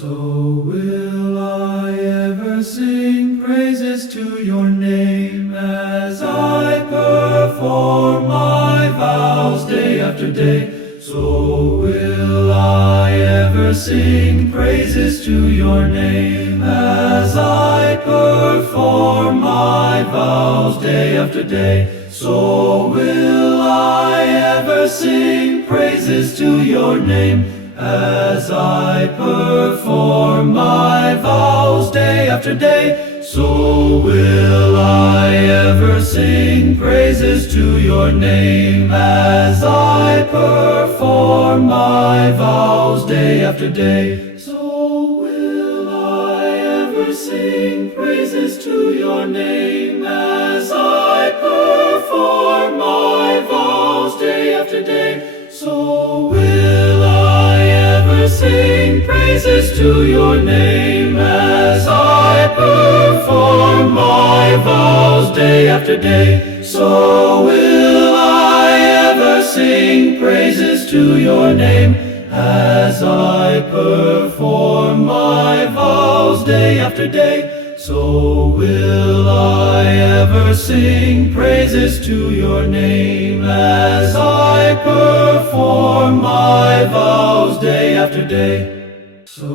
So will I ever sing praises to your name as I perform my vows day after day. So will I ever sing praises to your name as I perform my vows day after day. So will I ever sing praises to your name as I perform my vows day after day. So will I ever sing praises to your name as I perform my vows day after day. So will I ever sing praises to your name as I perform my vows day after day. So will I ever sing praises to your name as I perform my vows day after day. So will I ever sing praises to your name as I perform my vows day after day. So will I ever sing praises to your name as I perform my vows day after day. So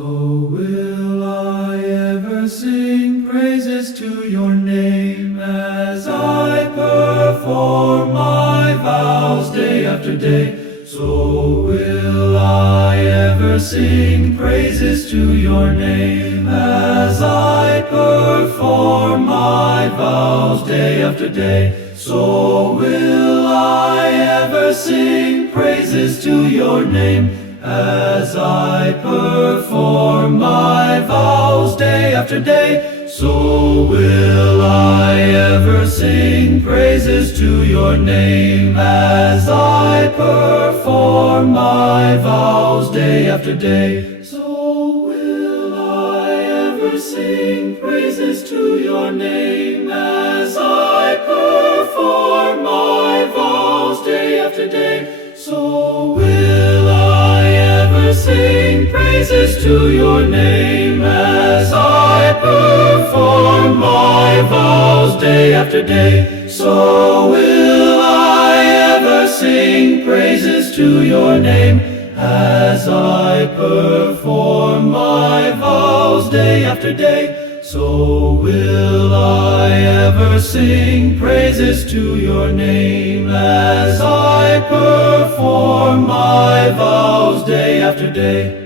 will I ever sing praises to your name as I perform my vows day after day. So will I ever sing praises to your name as I perform my vows day after day. So will I ever sing praises to your name as I perform my vows day after day. So will I ever sing praises to your name as I perform my vows day after day. So will I ever sing praises to your name as I perform my vows day after day. So will I ever sing praises to your name as I perform my vows day after day. So will I ever sing praises to your name as I perform my vows day after day. So will I ever sing praises to your name as I perform my vows day after day.